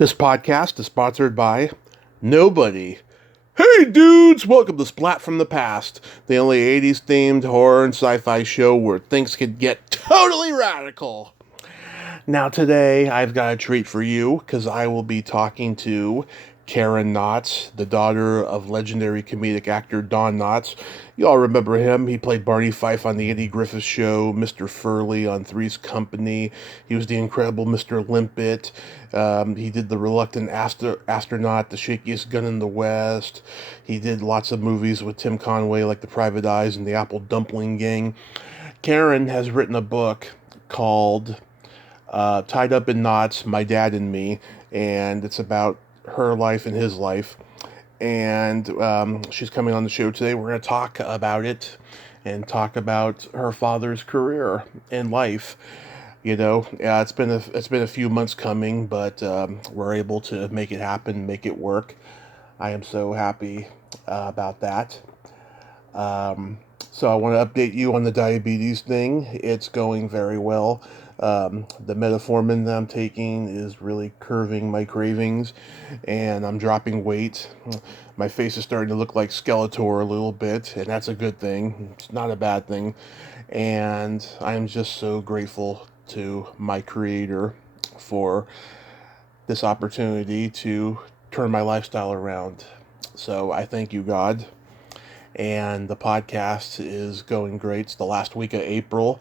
This podcast is sponsored by nobody. Hey dudes, welcome to Splat from the Past, the only 80s themed horror and sci-fi show where things could get totally radical. Now today I've got a treat for you because I will be talking to Karen Knotts, the daughter of legendary comedic actor Don Knotts. You all remember him. He played Barney Fife on The Andy Griffith Show, Mr. Furley on Three's Company. He was the incredible Mr. Limpet. He did The Reluctant Astronaut, The Shakiest Gun in the West. He did lots of movies with Tim Conway like The Private Eyes and The Apple Dumpling Gang. Karen has written a book called Tied Up in Knots, My Dad and Me, and it's about her life and his life. And she's coming on the show today. We're going to talk about it and talk about her father's career and life. You know, it's been a few months coming, but we're able to make it happen, make it work. I am so happy about that. So I want to update you on the diabetes thing. It's going very well. The metformin that I'm taking is really curbing my cravings, and I'm dropping weight. My face is starting to look like Skeletor a little bit, and that's a good thing. It's not a bad thing. And I'm just so grateful to my creator for this opportunity to turn my lifestyle around. So I thank you, God. And the podcast is going great. It's the last week of April.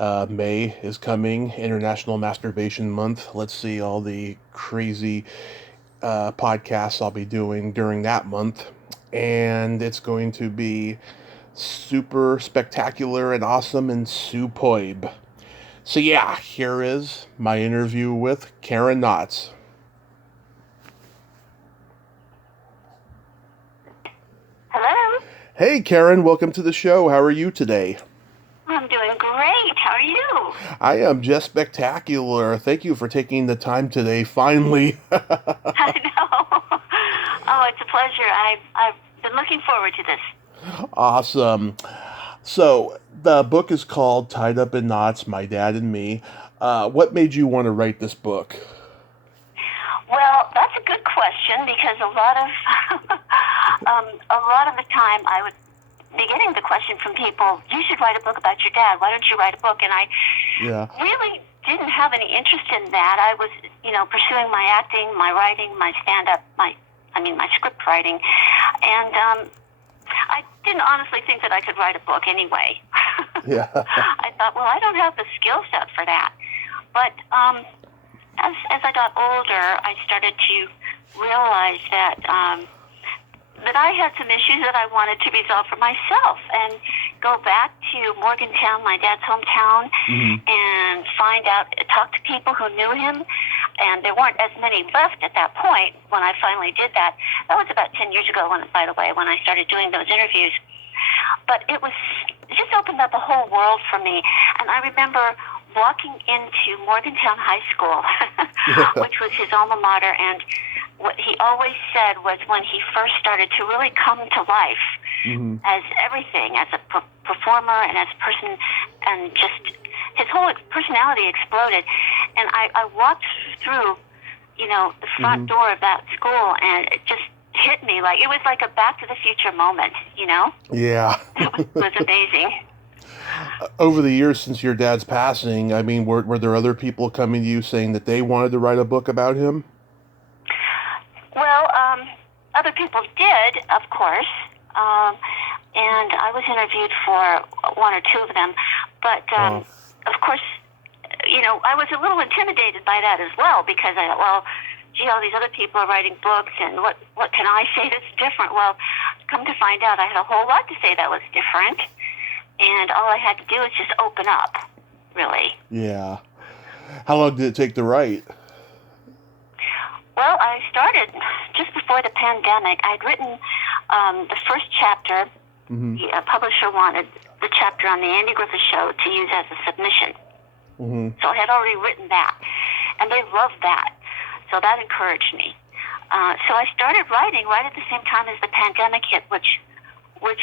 May is coming, International Masturbation Month. Let's see all the crazy podcasts I'll be doing during that month. And it's going to be super spectacular and awesome and superb. So yeah, here is my interview with Karen Knotts. Hello. Hey Karen, welcome to the show. How are you today? I'm doing great. How are you? I am just spectacular. Thank you for taking the time today, finally. I know. Oh, it's a pleasure. I've been looking forward to this. Awesome. So, the book is called Tied Up in Knots, My Dad and Me. What made you want to write this book? Well, that's a good question because a lot of the time I would be getting the question from people, you should write a book about your dad. Why don't you write a book? And I really didn't have any interest in that. I was, pursuing my acting, my writing, my stand-up, my script writing. And I didn't honestly think that I could write a book anyway. Yeah. I thought, well, I don't have the skill set for that. But as I got older, I started to realize that I had some issues that I wanted to resolve for myself and go back to Morgantown, my dad's hometown, and talk to people who knew him. And there weren't as many left at that point when I finally did that. That was about 10 years ago, by the way, when I started doing those interviews. But it just opened up a whole world for me. And I remember walking into Morgantown High School, which was his alma mater, and what he always said was when he first started to really come to life as everything, as a performer and as a person, and just his whole personality exploded. And I walked through, the front door of that school, and it just hit me like it was like a Back to the Future moment, Yeah. It was amazing. Over the years since your dad's passing, I mean, were there other people coming to you saying that they wanted to write a book about him? Well, other people did, of course, and I was interviewed for one or two of them, but of course, I was a little intimidated by that as well because I thought, well, gee, all these other people are writing books, and what can I say that's different? Well, come to find out, I had a whole lot to say that was different, and all I had to do was just open up, really. Yeah. How long did it take to write? Well, I started just before the pandemic. I'd written the first chapter. The publisher wanted the chapter on the Andy Griffith Show to use as a submission. So I had already written that, and they loved that. So that encouraged me. So I started writing right at the same time as the pandemic hit, which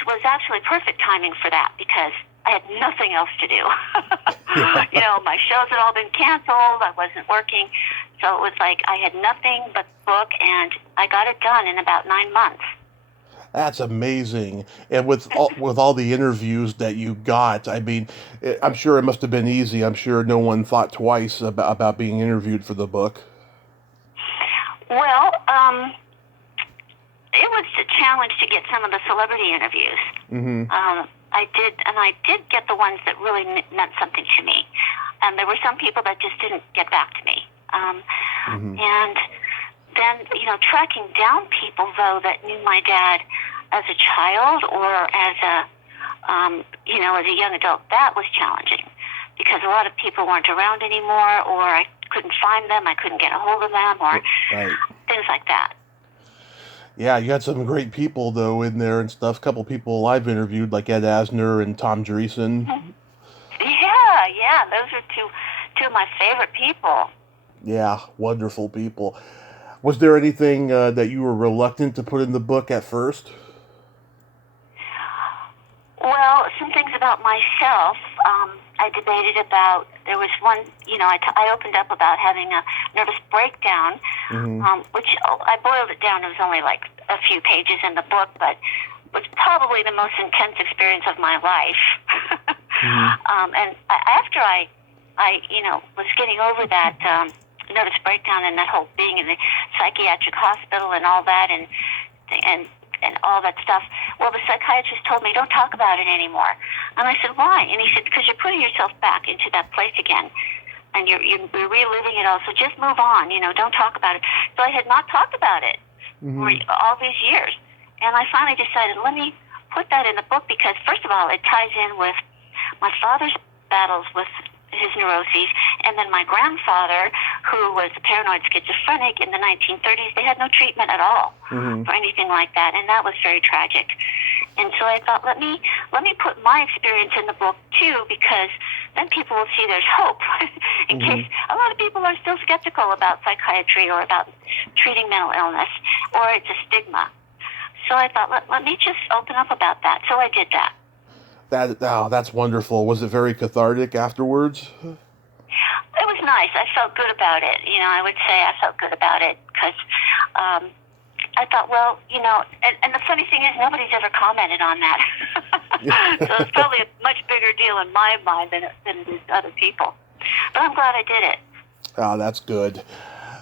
was actually perfect timing for that because I had nothing else to do. My shows had all been canceled. I wasn't working. So it was like I had nothing but book, and I got it done in about 9 months. That's amazing. And with all the interviews that you got, I mean, I'm sure it must have been easy. I'm sure no one thought twice about being interviewed for the book. Well, it was a challenge to get some of the celebrity interviews. Mm-hmm. I did get the ones that really meant something to me. And there were some people that just didn't get back to me. Mm-hmm. And then, tracking down people, though, that knew my dad as a child or as as a young adult, that was challenging because a lot of people weren't around anymore, or I couldn't find them, I couldn't get a hold of them, or right. things like that. Yeah, you had some great people, though, in there and stuff. A couple people I've interviewed, like Ed Asner and Tom Dreesen. Mm-hmm. Yeah, those are two of my favorite people. Yeah, wonderful people. Was there anything that you were reluctant to put in the book at first? Well, some things about myself. I debated about, there was one, I opened up about having a nervous breakdown, Mm-hmm. which I boiled it down. It was only like a few pages in the book, but was probably the most intense experience of my life. Mm-hmm. And after I was getting over that nervous breakdown and that whole being in the psychiatric hospital and all that, and all that stuff. Well, the psychiatrist told me, don't talk about it anymore. And I said, why? And he said, because you're putting yourself back into that place again. And you're reliving it all. So just move on, don't talk about it. So I had not talked about it for all these years. And I finally decided, let me put that in the book because, first of all, it ties in with my father's battles with his neuroses, and then my grandfather, who was a paranoid schizophrenic in the 1930s. They had no treatment at all for anything like that, and that was very tragic. And so I thought, let me put my experience in the book too, because then people will see there's hope. In case a lot of people are still skeptical about psychiatry or about treating mental illness, or it's a stigma. So I thought, let me just open up about that. So I did that. That's wonderful. Was it very cathartic afterwards? It was nice. I felt good about it. I would say I felt good about it because I thought, well, and the funny thing is nobody's ever commented on that. So it's probably a much bigger deal in my mind than it is to other people. But I'm glad I did it. Oh, that's good.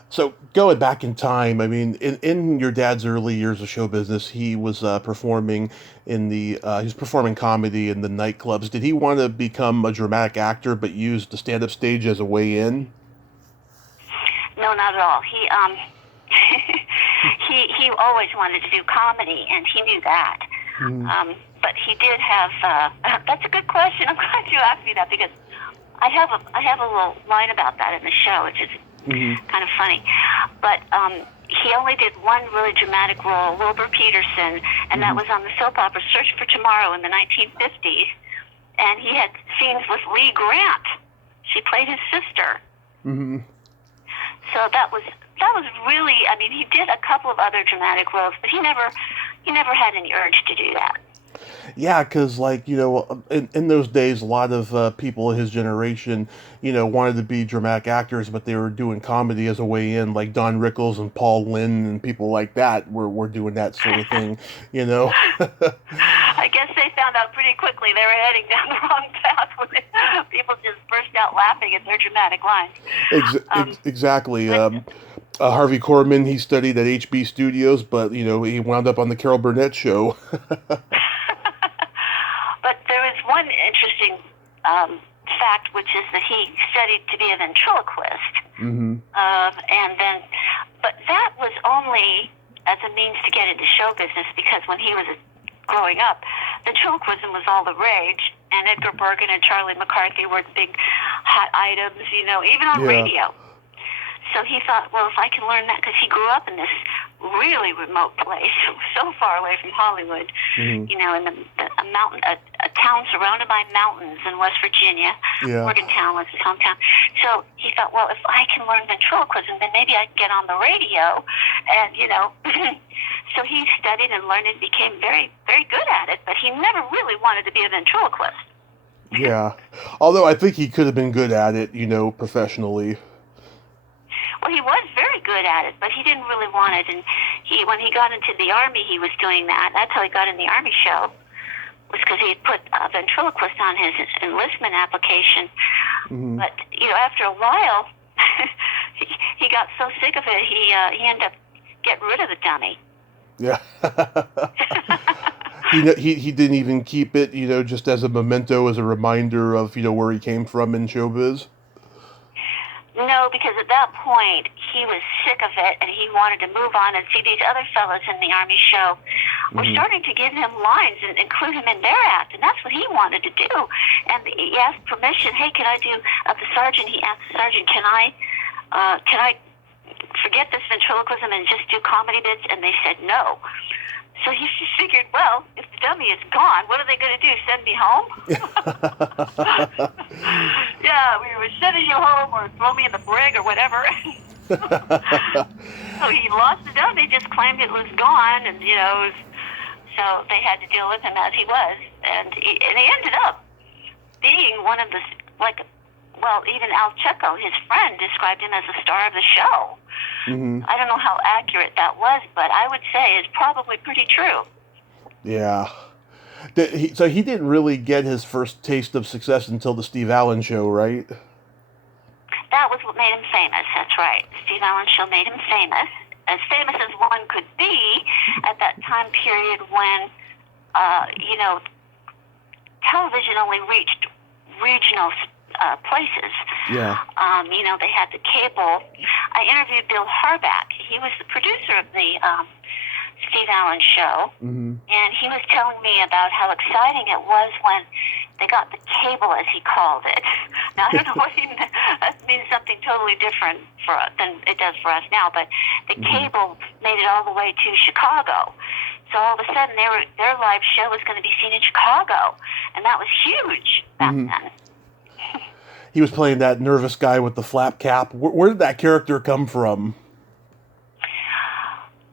So going back in time, I mean, in your dad's early years of show business, he was performing he was performing comedy in the nightclubs. Did he want to become a dramatic actor, but use the stand-up stage as a way in? No, not at all. He he always wanted to do comedy, and he knew that. But he did have. That's a good question. I'm glad you asked me that because I have a little line about that in the show, which is kind of funny. But he only did one really dramatic role, Wilbur Peterson, and that was on the soap opera Search for Tomorrow in the 1950s. And he had scenes with Lee Grant. She played his sister. So that was really, I mean, he did a couple of other dramatic roles, but he never had any urge to do that. Yeah, because, in those days, a lot of people in his generation, wanted to be dramatic actors, but they were doing comedy as a way in, like Don Rickles and Paul Lynde and people like that were doing that sort of thing, I guess they found out pretty quickly they were heading down the wrong path when people just burst out laughing at their dramatic lines. Exactly. Harvey Korman, he studied at HB Studios, but, he wound up on the Carol Burnett show. But there is one interesting fact, which is that he studied to be a ventriloquist. But that was only as a means to get into show business, because when he was growing up, ventriloquism was all the rage, and Edgar Bergen and Charlie McCarthy were the big hot items, even on radio. So he thought, well, if I can learn that, because he grew up in this really remote place, so far away from Hollywood, in a mountain, a town surrounded by mountains in West Virginia. Morgantown was his hometown. So he thought, well, if I can learn ventriloquism, then maybe I can get on the radio, and so he studied and learned and became very, very good at it. But he never really wanted to be a ventriloquist. Yeah, although I think he could have been good at it, professionally. Well, he was very good at it, but he didn't really want it. And when he got into the Army, he was doing that. That's how he got in the Army show, was because he had put a ventriloquist on his enlistment application. Mm-hmm. But, after a while, he got so sick of it, he ended up getting rid of the dummy. Yeah. He didn't even keep it, just as a memento, as a reminder of, where he came from in showbiz? No, because at that point, he was sick of it, and he wanted to move on and see these other fellows in the Army show were starting to give him lines and include him in their act, and that's what he wanted to do. And he asked permission, hey, can I do, the sergeant, he asked the sergeant, can I forget this ventriloquism and just do comedy bits? And they said no. So he figured, well, if the dummy is gone, what are they going to do, send me home? Yeah, we were sending you home or throw me in the brig or whatever. So he lost the dummy, just claimed it was gone, and, so they had to deal with him as he was. And he ended up being one of the, even Al Checo, his friend, described him as a star of the show. Mm-hmm. I don't know how accurate that was, but I would say it's probably pretty true. Yeah. So he didn't really get his first taste of success until the Steve Allen Show, right? That was what made him famous, that's right. The Steve Allen Show made him famous as one could be at that time period when, television only reached regional places. Yeah. They had the cable. I interviewed Bill Harback. He was the producer of the Steve Allen Show, and he was telling me about how exciting it was when they got the cable, as he called it. Now, I don't know what that means something totally different for us than it does for us now, but the cable made it all the way to Chicago. So all of a sudden, their live show was going to be seen in Chicago, and that was huge back then. He was playing that nervous guy with the flap cap. Where did that character come from?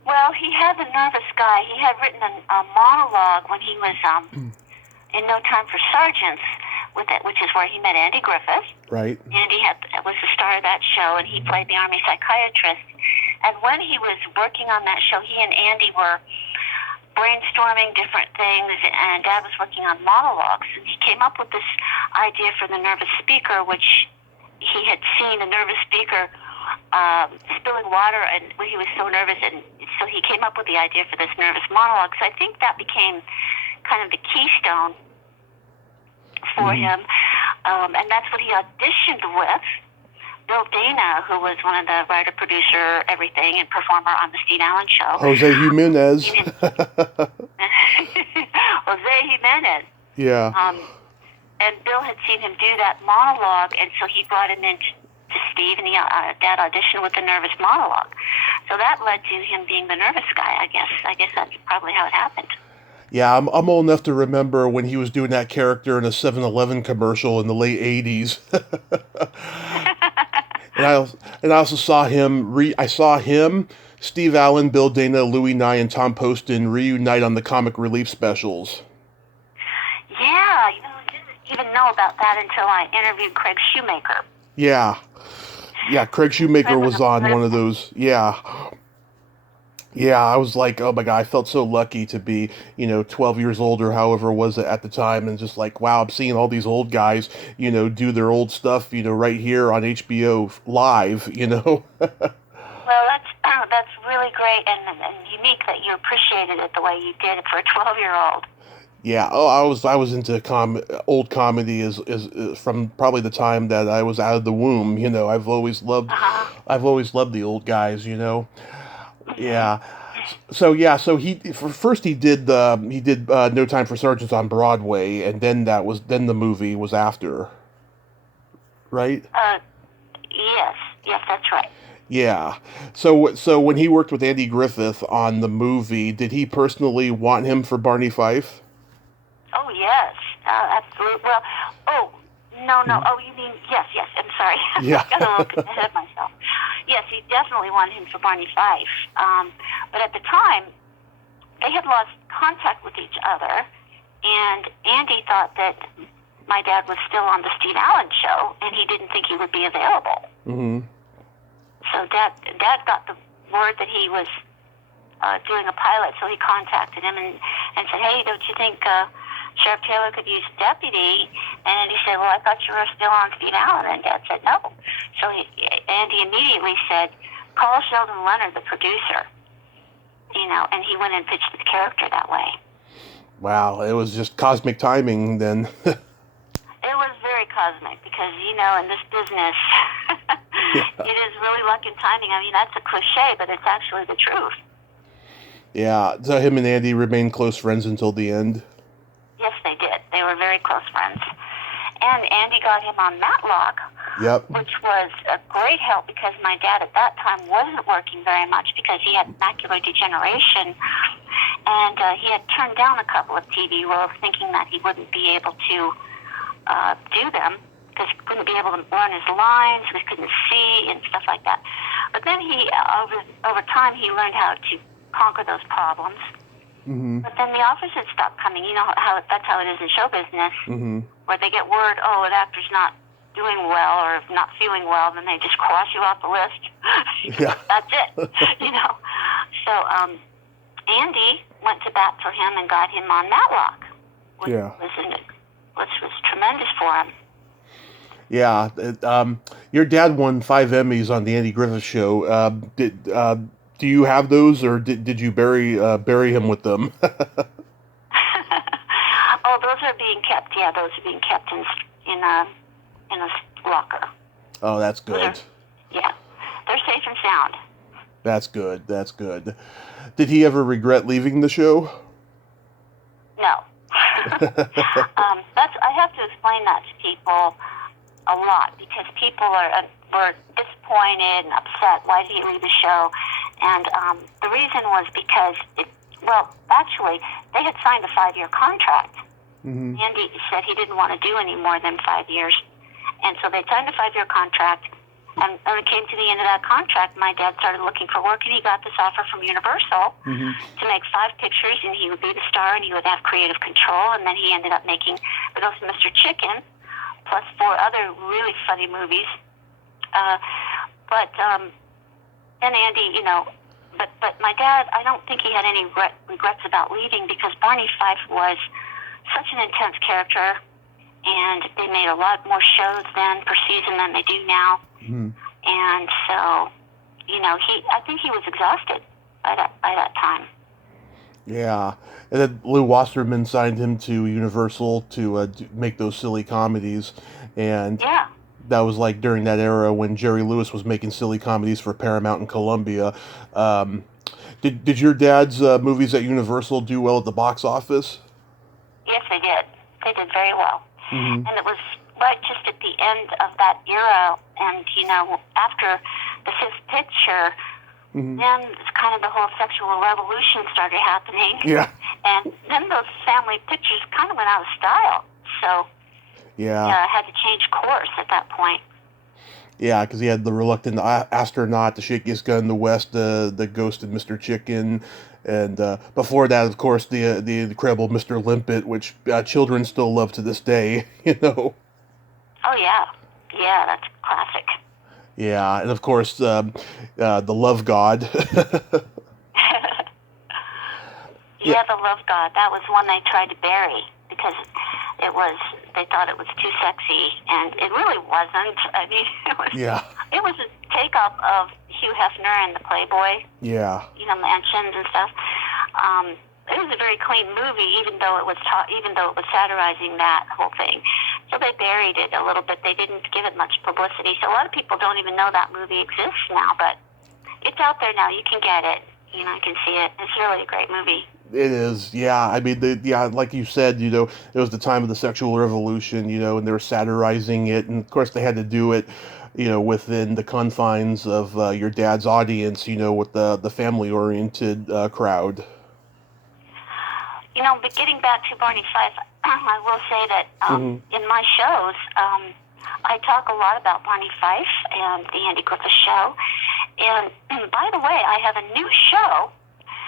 Well, he had the nervous guy. He had written a monologue when he was in No Time for Sergeants, which is where he met Andy Griffith. Right. Andy was the star of that show, and he played the Army psychiatrist. And when he was working on that show, he and Andy were brainstorming different things, and Dad was working on monologues, and he came up with this idea for the nervous speaker, which he had seen a nervous speaker spilling water, and when he was so nervous, and so he came up with the idea for this nervous monologue. So I think that became kind of the keystone for him, and that's what he auditioned with. Bill Dana, who was one of the writer, producer, everything, and performer on the Steve Allen Show. Jose Jimenez. Jose Jimenez. Yeah. And Bill had seen him do that monologue, and so he brought him in to Steve, and Dad auditioned with the nervous monologue. So that led to him being the nervous guy, I guess. I guess that's probably how it happened. Yeah, I'm old enough to remember when he was doing that character in a 7-Eleven commercial in the late 80s. And I also saw him, Steve Allen, Bill Dana, Louis Nye, and Tom Poston reunite on the comic relief specials. Yeah, I didn't even know about that until I interviewed Craig Shoemaker. Yeah, Craig Shoemaker was on one of those, Yeah, I was like, oh my God, I felt so lucky to be, 12 years old or however it was at the time, and just like, wow, I'm seeing all these old guys, do their old stuff, right here on HBO Live, Well, that's really great and unique that you appreciated it the way you did it for a 12-year-old. Yeah, I was into old comedy is from probably the time that I was out of the womb. I've always loved the old guys. Yeah. So he did No Time for Sergeants on Broadway, and then the movie was after, right? Yes, that's right. Yeah. So when he worked with Andy Griffith on the movie, did he personally want him for Barney Fife? Oh yes, absolutely. Well, no. Oh, you mean yes. I'm sorry. Yeah. I got a little ahead of myself. Yes, he definitely wanted him for Barney Fife. But at the time, they had lost contact with each other, and Andy thought that my dad was still on the Steve Allen Show, and he didn't think he would be available. Mm-hmm. So Dad got the word that he was doing a pilot, so he contacted him and said, hey, don't you think Sheriff Taylor could use deputy? And he said, well, I thought you were still on Steve Allen. And Dad said, no. So Andy immediately said, call Sheldon Leonard, the producer. And he went and pitched the character that way. Wow, it was just cosmic timing then. It was very cosmic because, in this business, it is really luck and timing. I mean, that's a cliche, but it's actually the truth. Yeah, so him and Andy remained close friends until the end. Yes, they did. They were very close friends. And Andy got him on Matlock, Yep. which was a great help because my dad at that time wasn't working very much because he had macular degeneration. And he had turned down a couple of TV roles thinking that he wouldn't be able to do them because he couldn't be able to learn his lines, he couldn't see and stuff like that. But then he, over time, he learned how to conquer those problems. Mm-hmm. But then the offers had stopped coming. You know how that's how it is in show business, Mm-hmm. where they get word, oh, an actor's not doing well or not feeling well, then they just cross you off the list. Yeah. That's it. So Andy went to bat for him and got him on Matlock, which was tremendous for him. Yeah. Your dad won 5 Emmys on the Andy Griffith Show. Do you have those, or did you bury him with them? Oh, those are being kept. Yeah, those are being kept in a locker. Oh, that's good. They're safe and sound. That's good. That's good. Did he ever regret leaving the show? No. I have to explain that to people a lot because people were disappointed and upset. Why did he leave the show? And the reason was because actually, they had signed a 5-year contract. Mm-hmm. Andy said he didn't want to do any more than 5 years. And so they signed a 5-year contract. And when it came to the end of that contract, my dad started looking for work, and he got this offer from Universal to make 5 pictures, and he would be the star, and he would have creative control. And then he ended up making The Ghost of Mr. Chicken, plus 4 other really funny movies. Then Andy, but my dad, I don't think he had any regrets about leaving because Barney Fife was such an intense character, and they made a lot more shows then per season than they do now. Mm-hmm. And so, I think he was exhausted by that time. Yeah, and then Lou Wasserman signed him to Universal to make those silly comedies, and that was like during that era when Jerry Lewis was making silly comedies for Paramount and Columbia. Did your dad's movies at Universal do well at the box office? Yes, they did. They did very well. Mm-hmm. And it was right just at the end of that era, and after the 5th picture, then kind of the whole sexual revolution started happening. Yeah. And then those family pictures kind of went out of style. So I had to change course at that point. Yeah, because he had The Reluctant Astronaut, The Shakiest Gun in the West, The Ghost of Mr. Chicken, and before that, of course, the incredible Mr. Limpet, which children still love to this day, Oh, yeah. Yeah, that's classic. Yeah, and of course, The Love God. The Love God. That was one they tried to bury because they thought it was too sexy, and it really wasn't. I mean, it was a takeoff of Hugh Hefner and the Playboy. Yeah. Mansions and stuff. It was a very clean movie, even though it was satirizing that whole thing. So they buried it a little bit. They didn't give it much publicity. So a lot of people don't even know that movie exists now, but it's out there now. You can get it. You can see it. It's really a great movie. It is, yeah. I mean, like you said, it was the time of the sexual revolution, and they were satirizing it, and of course they had to do it, within the confines of your dad's audience, with the family-oriented crowd. But getting back to Barney Fife, I will say that in my shows, I talk a lot about Barney Fife and the Andy Griffith Show. And by the way, I have a new show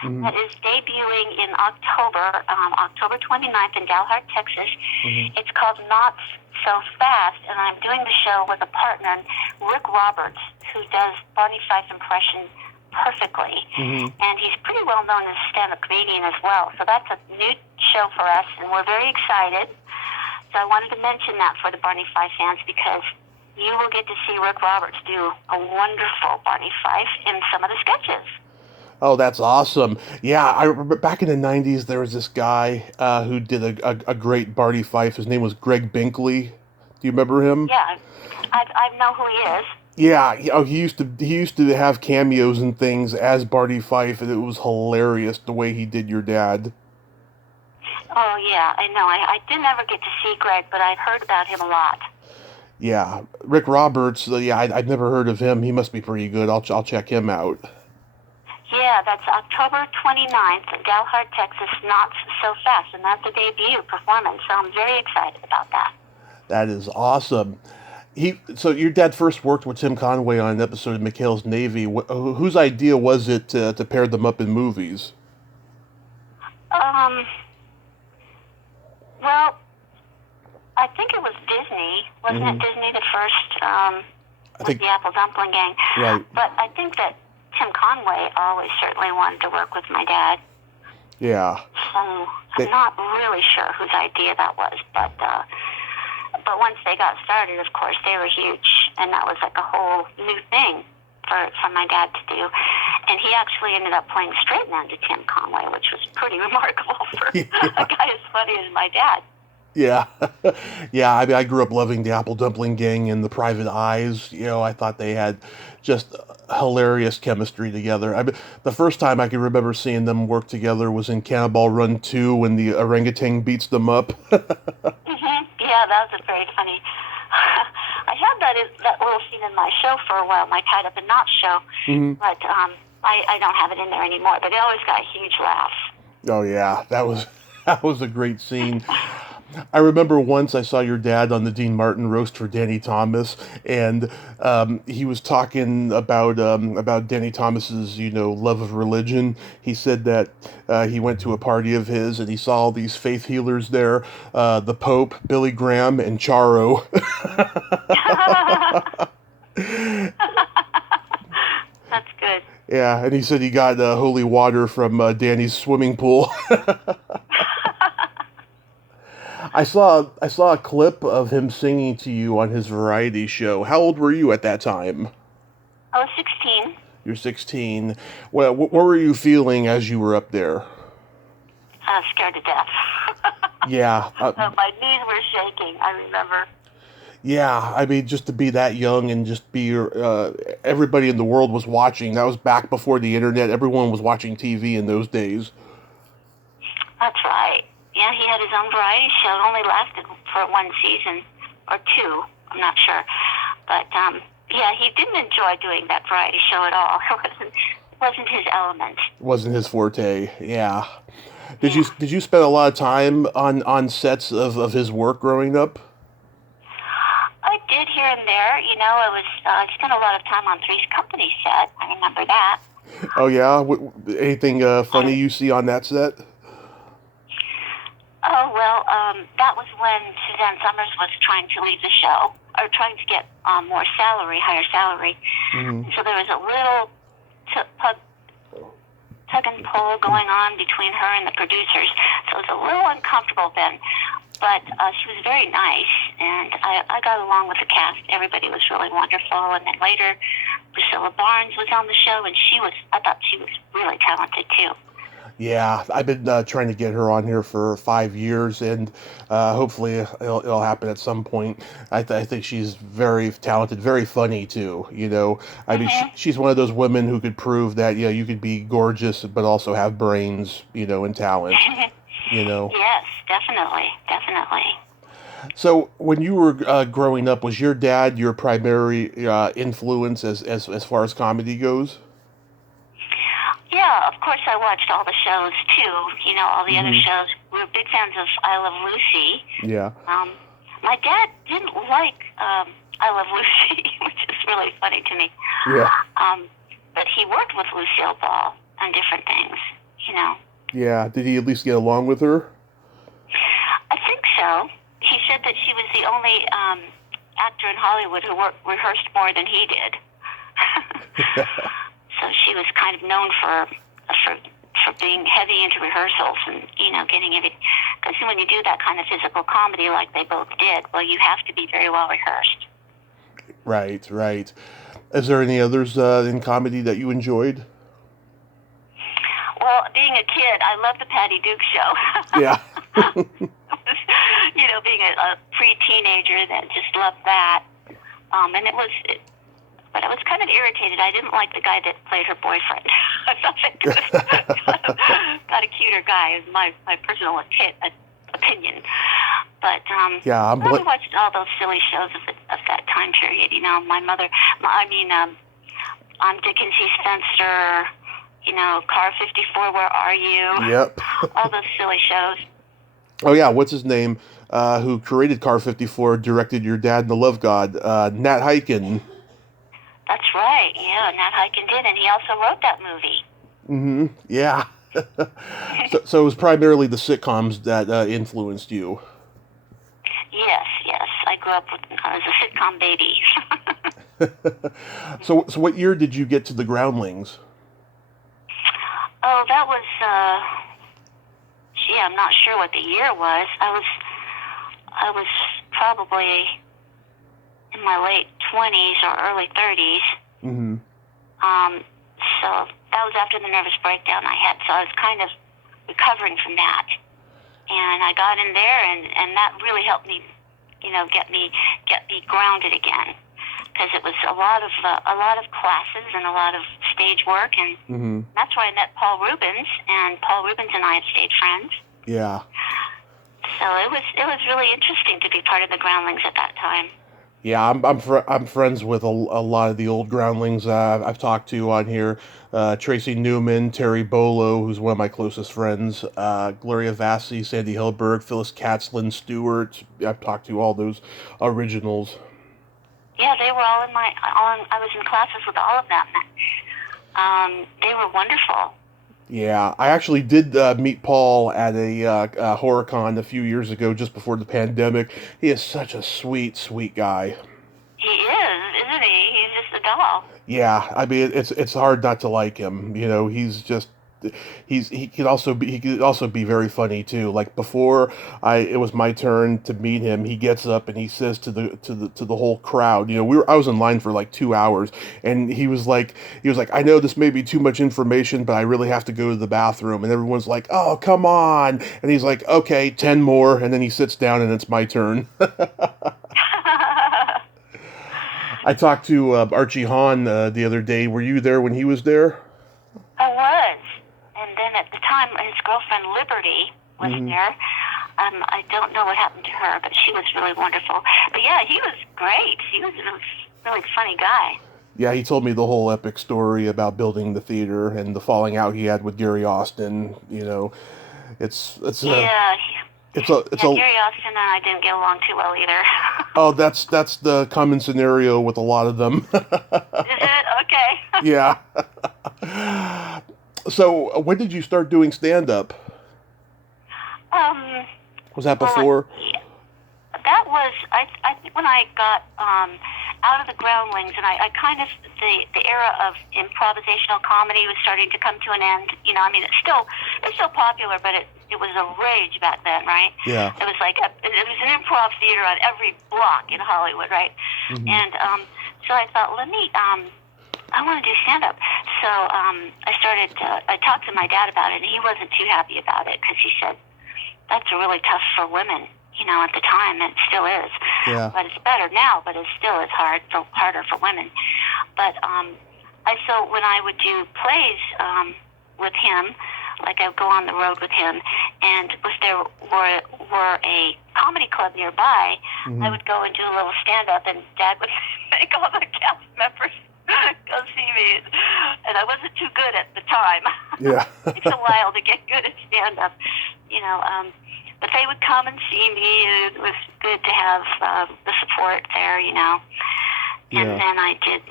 Mm-hmm. that is debuting in October, October 29th in Dalhart, Texas. Mm-hmm. It's called Not So Fast, and I'm doing the show with a partner, Rick Roberts, who does Barney Fife impression perfectly. Mm-hmm. And he's pretty well known as a stand-up comedian as well. So that's a new show for us, and we're very excited. So I wanted to mention that for the Barney Fife fans, because you will get to see Rick Roberts do a wonderful Barney Fife in some of the sketches. Oh, that's awesome. Yeah, I remember back in the 90s, there was this guy who did a great Barney Fife. His name was Greg Binkley. Do you remember him? Yeah, I know who he is. Yeah, he used to have cameos and things as Barney Fife, and it was hilarious the way he did your dad. Oh, yeah, I know. I didn't ever get to see Greg, but I'd heard about him a lot. Yeah, Rick Roberts. Yeah, I'd never heard of him. He must be pretty good. I'll check him out. Yeah, that's October 29th, Dalhart, Texas, Not So Fast, and that's a debut performance, so I'm very excited about that. That is awesome. So your dad first worked with Tim Conway on an episode of McHale's Navy. Whose idea was it to pair them up in movies? Well, I think it was Disney. Wasn't Mm-hmm. it Disney the first, I with think the Apple Dumpling Gang? right. But I think that Tim Conway always certainly wanted to work with my dad. Yeah. So I'm not really sure whose idea that was, but once they got started, of course, they were huge, and that was like a whole new thing for my dad to do. And he actually ended up playing straight man to Tim Conway, which was pretty remarkable for a guy as funny as my dad. Yeah, yeah. I mean, I grew up loving the Apple Dumpling Gang and the Private Eyes. I thought they had just hilarious chemistry together. I mean, the first time I can remember seeing them work together was in Cannonball Run 2 when the orangutan beats them up. Yeah, that was very funny. I had that little scene in my show for a while, my Tied Up and Not show, Mm-hmm. but I don't have it in there anymore. But it always got a huge laugh. Oh yeah, that was a great scene. I remember once I saw your dad on the Dean Martin roast for Danny Thomas, and he was talking about Danny Thomas's love of religion. He said that he went to a party of his and he saw all these faith healers there, the Pope, Billy Graham, and Charo. That's good. Yeah, and he said he got holy water from Danny's swimming pool. I saw a clip of him singing to you on his variety show. How old were you at that time? I was 16. You're 16. What were you feeling as you were up there? Scared to death. Yeah. My knees were shaking, I remember. Yeah, I mean, just to be that young and just be, everybody in the world was watching. That was back before the internet. Everyone was watching TV in those days. That's right. Yeah, he had his own variety show. It only lasted for one season or two. I'm not sure. But, yeah, he didn't enjoy doing that variety show at all. It wasn't his element. Wasn't his forte, yeah. Did you spend a lot of time on sets of his work growing up? I did here and there. I spent a lot of time on Three's Company set. I remember that. Oh yeah? Anything funny you see on that set? Oh, well, that was when Suzanne Summers was trying to leave the show, or trying to get more salary, higher salary. Mm-hmm. So there was a little tug and pull going on between her and the producers. So it was a little uncomfortable then. But she was very nice, and I got along with the cast. Everybody was really wonderful. And then later, Priscilla Barnes was on the show, and I thought she was really talented, too. Yeah, I've been trying to get her on here for 5 years, and hopefully it'll happen at some point. I think she's very talented, very funny too. I mean, she's one of those women who could prove that you could be gorgeous but also have brains, and talent. Yes, definitely. So when you were growing up, was your dad your primary influence as far as comedy goes? Yeah, of course I watched all the shows too. All the other shows. We were big fans of I Love Lucy. Yeah. My dad didn't like I Love Lucy, which is really funny to me. Yeah. But he worked with Lucille Ball on different things. you know. Yeah. Did he at least get along with her? I think so. He said that she was the only actor in Hollywood who rehearsed more than he did. So she was kind of known for being heavy into rehearsals and, getting it. Because when you do that kind of physical comedy like they both did, well, you have to be very well rehearsed. Right, right. Is there any others in comedy that you enjoyed? Well, being a kid, I loved the Patty Duke Show. Yeah. Being a pre-teenager that just loved that. And but I was kind of irritated. I didn't like the guy that played her boyfriend. I thought they could have got a cuter guy, is my personal opinion. But Yeah, I watched all those silly shows of that time period. My mother, I'm Dickinson Spencer, Car 54, Where Are You? Yep. All those silly shows. Oh yeah, what's his name? Who created Car 54, directed Your Dad and the Love God? Nat Hiken. That's right. Yeah, Nat Hiken did, and he also wrote that movie. Mm-hmm. Yeah. So it was primarily the sitcoms that influenced you. Yes. I grew up as a sitcom baby. So what year did you get to the Groundlings? Oh, that was. I'm not sure what the year was. I was probably in my late 20s or early 30s. Mm-hmm. So that was after the nervous breakdown I had. So I was kind of recovering from that, and I got in there, and that really helped me, get me grounded again, because it was a lot of classes and a lot of stage work, and that's where I met Paul Rubens, and Paul Rubens and I have stayed friends. Yeah. So it was really interesting to be part of the Groundlings at that time. Yeah, I'm friends with a lot of the old Groundlings I've talked to on here. Tracy Newman, Terry Bolo, who's one of my closest friends, Gloria Vassie, Sandy Hillberg, Phyllis Katz, Lynn Stewart. I've talked to all those originals. Yeah, they were all I was in classes with all of them. They were wonderful. Yeah, I actually did meet Paul at a HorrorCon a few years ago, just before the pandemic. He is such a sweet, sweet guy. He is, isn't he? He's just a doll. Yeah, I mean it's hard not to like him. He's just he could also be very funny too. Like before it was my turn to meet him, he gets up and he says to the whole crowd, I was in line for like 2 hours, and he was like, I know this may be too much information, but I really have to go to the bathroom. And everyone's like, oh, come on. And he's like, okay, 10 more. And then he sits down and it's my turn. I talked to Archie Hahn the other day. Were you there when he was there? I was. And then at the time, his girlfriend Liberty was there. I don't know what happened to her, but she was really wonderful. But yeah, he was great. He was a really funny guy. Yeah, he told me the whole epic story about building the theater and the falling out he had with Gary Austin. It's Gary Austin and I didn't get along too well either. Oh, that's the common scenario with a lot of them. Is it? Okay. Yeah. So, when did you start doing stand-up? Was that before? That was I think when I got out of the Groundlings, and I kind of the era of improvisational comedy was starting to come to an end. It's still popular, but it was a rage back then, right? Yeah. It was like it was an improv theater on every block in Hollywood, right? Mm-hmm. And so I thought, I want to do stand-up. So I talked to my dad about it, and he wasn't too happy about it, because he said, that's really tough for women, at the time, and it still is. Yeah. But it's better now, but it still is harder for women. But so when I would do plays with him, like I would go on the road with him, and if there were a comedy club nearby, I would go and do a little stand-up, and Dad would make all the cast members go see me, and I wasn't too good at the time. Yeah. It takes a while to get good at stand-up, but they would come and see me, and it was good to have the support there, And then I did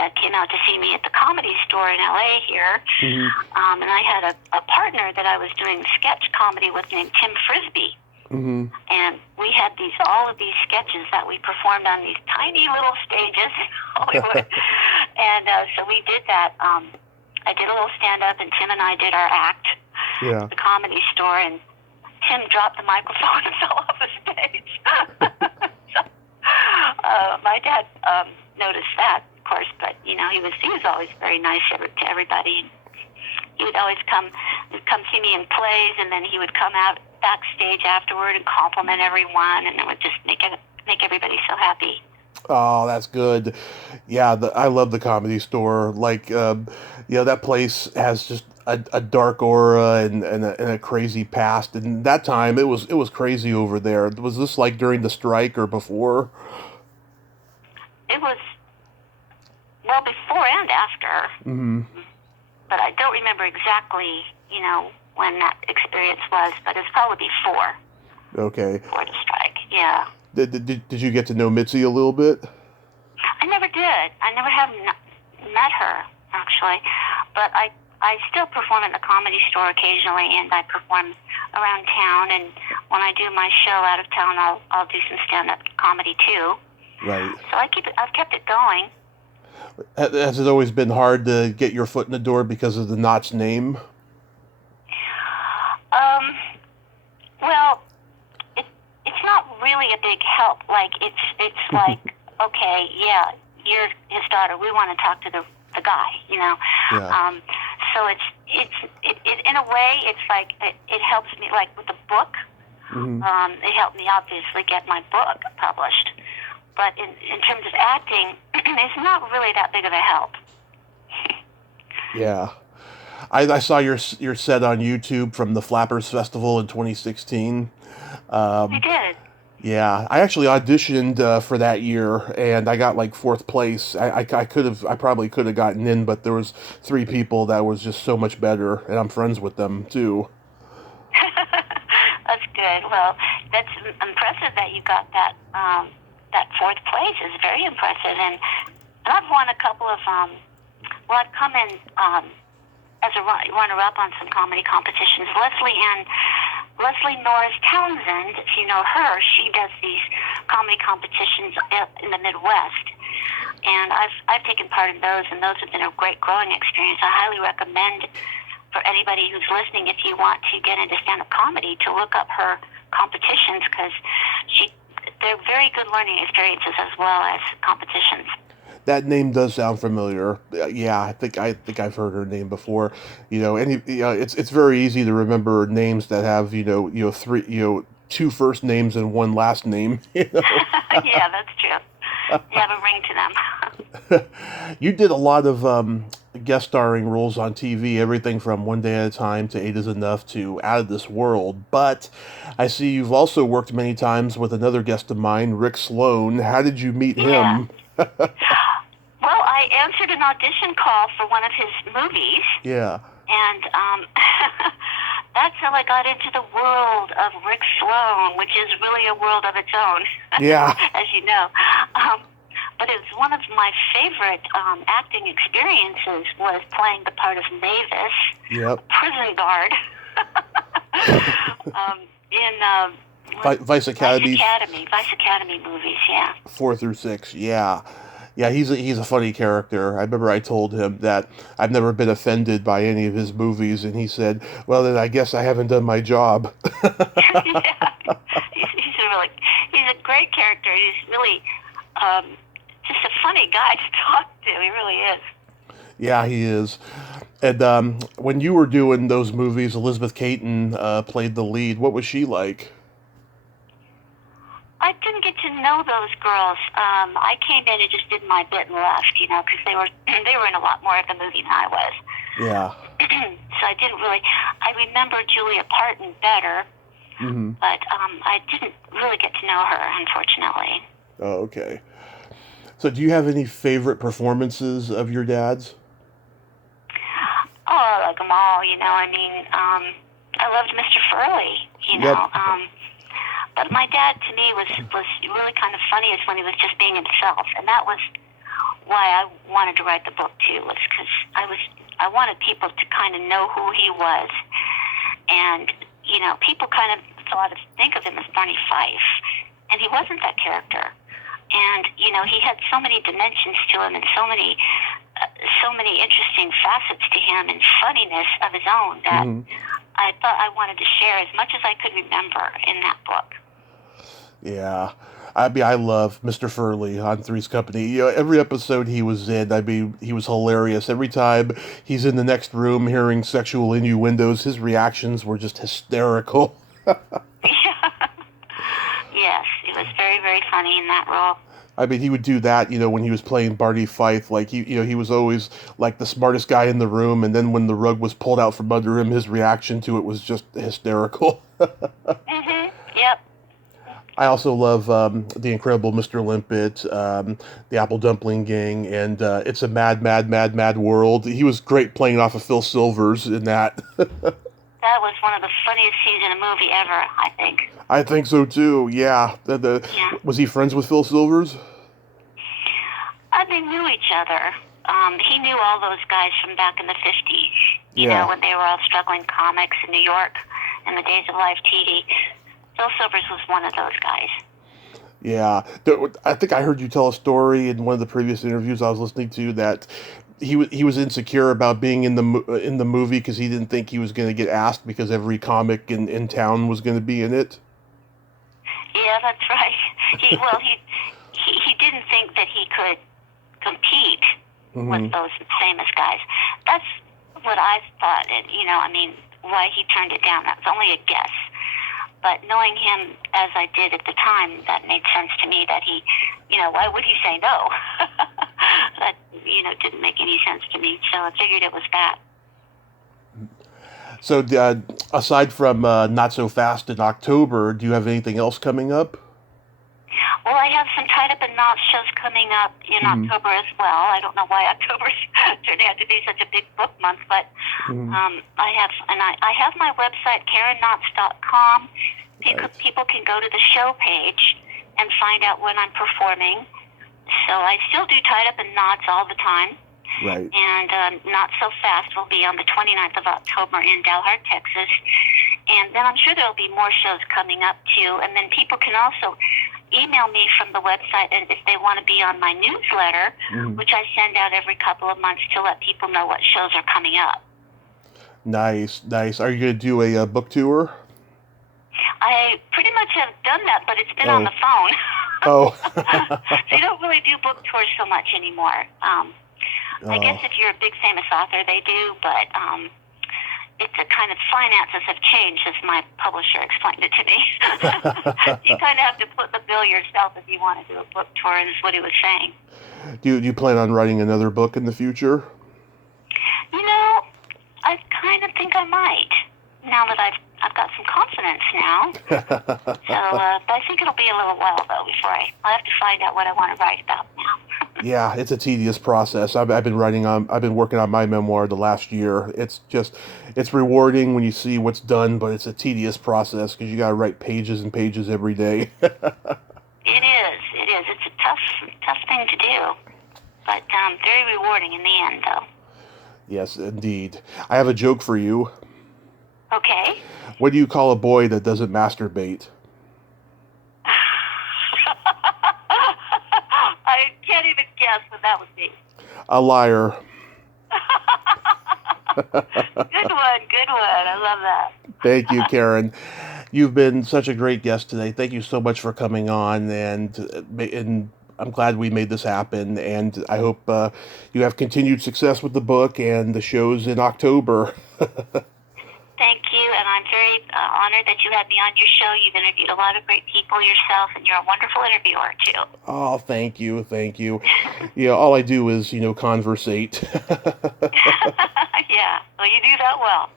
Dad came out to see me at the Comedy Store in L.A. here, and I had a partner that I was doing sketch comedy with named Tim Frisbee. And we had all of these sketches that we performed on these tiny little stages in Hollywood. And so we did that. I did a little stand-up, and Tim and I did our act at the Comedy Store, and Tim dropped the microphone and fell off the stage. So, my dad noticed that, of course, but, he was always very nice to everybody. He would always come see me in plays, and then he would come out backstage afterward and compliment everyone, and it would just make everybody so happy. Oh, that's good. Yeah, I love the Comedy Store. Like, that place has just a dark aura and a crazy past. And that time, it was crazy over there. Was this like during the strike or before? It was, well, before and after. But I don't remember exactly, when that experience was, but it's probably before. Okay. Before the strike, yeah. Did you get to know Mitzi a little bit? I never did. I never have met her, actually. But I still perform at the Comedy Store occasionally, and I perform around town. And when I do my show out of town, I'll do some stand-up comedy too. Right. So I've kept it going. Has it always been hard to get your foot in the door because of the Knott's name? Well, it's not really a big help. Like, it's like, okay, yeah, you're his daughter. We want to talk to the guy, Yeah. So it's in a way, it's like, it helps me, like with the book. It helped me obviously get my book published. But in terms of acting, it's not really that big of a help. Yeah. I saw your set on YouTube from the Flappers Festival in 2016. You did? Yeah. I actually auditioned for that year, and I got like 4th place. I probably could have gotten in, but there was 3 people that was just so much better, and I'm friends with them too. That's good. Well, that's impressive that you got that. That 4th place is very impressive, and I've won a couple of. I've come in as a runner-up on some comedy competitions. Leslie Norris Townsend, if you know her, she does these comedy competitions in the Midwest, and I've taken part in those, and those have been a great growing experience. I highly recommend for anybody who's listening, if you want to get into stand-up comedy, to look up her competitions, because they're very good learning experiences as well as competitions. That name does sound familiar. Yeah, I think I've heard her name before. It's very easy to remember names that have 2 first names and 1 last name. Yeah, that's true. They have a ring to them. You did a lot of guest starring roles on TV, everything from One Day at a Time to 8 is Enough to Out of This World. But I see you've also worked many times with another guest of mine, Rick Sloan. How did you meet him? Well, I answered an audition call for one of his movies. Yeah. And that's how I got into the world of Rick Sloan, which is really a world of its own. Yeah. As you know. But it's one of my favorite acting experiences was playing the part of Mavis, prison guard, in Vice Academy movies, yeah. 4 through 6, yeah. Yeah, he's a funny character. I remember I told him that I've never been offended by any of his movies, and he said, well, then I guess I haven't done my job. Yeah. He's a great character. He's really just a funny guy to talk to. He really is. Yeah, he is. And when you were doing those movies, Elizabeth Caton played the lead. What was she like? I didn't get to know those girls. I came in and just did my bit and left, because they were in a lot more of the movie than I was. Yeah. So I didn't really. I remember Julia Parton better, but I didn't really get to know her, unfortunately. Oh, okay. So, do you have any favorite performances of your dad's? Oh, I like them all. I loved Mr. Furley. But my dad, to me, was really kind of funniest when he was just being himself, and that was why I wanted to write the book too, was because I wanted people to kind of know who he was, and people kind of think of him as Barney Fife, and he wasn't that character. And he had so many dimensions to him, and so many interesting facets to him, and funniness of his own that I thought I wanted to share as much as I could remember in that book. Yeah. I love Mr. Furley on Three's Company. Every episode he was in, he was hilarious. Every time he's in the next room hearing sexual innuendos, his reactions were just hysterical. Yes, he was very, very funny in that role. He would do that, when he was playing Barney Fife. Like, he was always, like, the smartest guy in the room, and then when the rug was pulled out from under him, his reaction to it was just hysterical. Yep. I also love The Incredible Mr. Limpet, The Apple Dumpling Gang, and It's a Mad, Mad, Mad, Mad World. He was great playing off of Phil Silvers in that. That was one of the funniest scenes in a movie ever, I think. I think so, too, yeah. Yeah. Was he friends with Phil Silvers? They knew each other. He knew all those guys from back in the 50s, when they were all struggling comics in New York in the days of live TV. Phil Silvers was one of those guys. Yeah. I think I heard you tell a story in one of the previous interviews I was listening to that he was insecure about being in the movie because he didn't think he was going to get asked because every comic in town was going to be in it. Yeah, that's right. He didn't think that he could compete with those famous guys. That's what I thought. Why he turned it down. That's only a guess. But knowing him as I did at the time, that made sense to me that he, why would he say no? That, didn't make any sense to me. So I figured it was that. So aside from Not So Fast in October, do you have anything else coming up? Well, I have some Tied Up in Knots shows coming up in October as well. I don't know why October's turned out to be such a big book month, but I have my website, KarenKnotts.com. People can go to the show page and find out when I'm performing. So I still do Tied Up in Knots all the time. Right. And Not So Fast will be on the 29th of October in Dalhart, Texas. And then I'm sure there'll be more shows coming up, too. And then people can also email me from the website, and if they want to be on my newsletter, which I send out every couple of months to let people know what shows are coming up. Nice. Are you going to do a book tour? I pretty much have done that, but it's been on the phone. So you don't really do book tours so much anymore. I guess if you're a big famous author, they do, but it's a kind of finances have changed, as my publisher explained it to me. You kind of have to put the bill yourself if you want to do a book tour, is what he was saying. Do you plan on writing another book in the future? I kind of think I might, now that I've got some confidence now. But I think it'll be a little while, though, before I'll have to find out what I want to write about now. Yeah, it's a tedious process. I've been working on my memoir the last year. It's rewarding when you see what's done, but it's a tedious process because you got to write pages and pages every day. It is. It's a tough thing to do, but very rewarding in the end, though. Yes, indeed. I have a joke for you. Okay. What do you call a boy that doesn't masturbate? I can't even guess what that would be. A liar. Good one. I love that. Thank you, Karen. You've been such a great guest today. Thank you so much for coming on, and I'm glad we made this happen, and I hope you have continued success with the book and the shows in October. Thank you, and I'm very honored that you had me on your show. You've interviewed a lot of great people yourself, and you're a wonderful interviewer, too. Oh, thank you. Yeah, all I do is, conversate. Yeah, well, you do that well.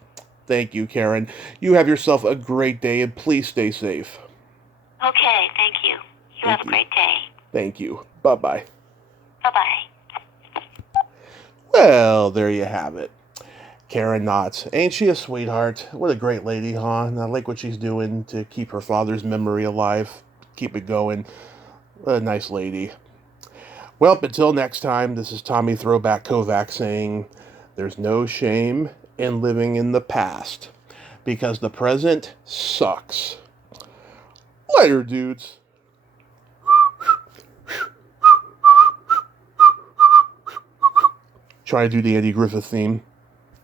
Thank you, Karen. You have yourself a great day, and please stay safe. Okay, thank you. You have a great day. Thank you. Bye-bye. Bye-bye. Well, there you have it. Karen Knotts. Ain't she a sweetheart? What a great lady, huh? And I like what she's doing to keep her father's memory alive. Keep it going. What a nice lady. Well, until next time, this is Tommy Throwback Kovac saying there's no shame in living in the past because the present sucks. Later, dudes. Try to do the Andy Griffith theme.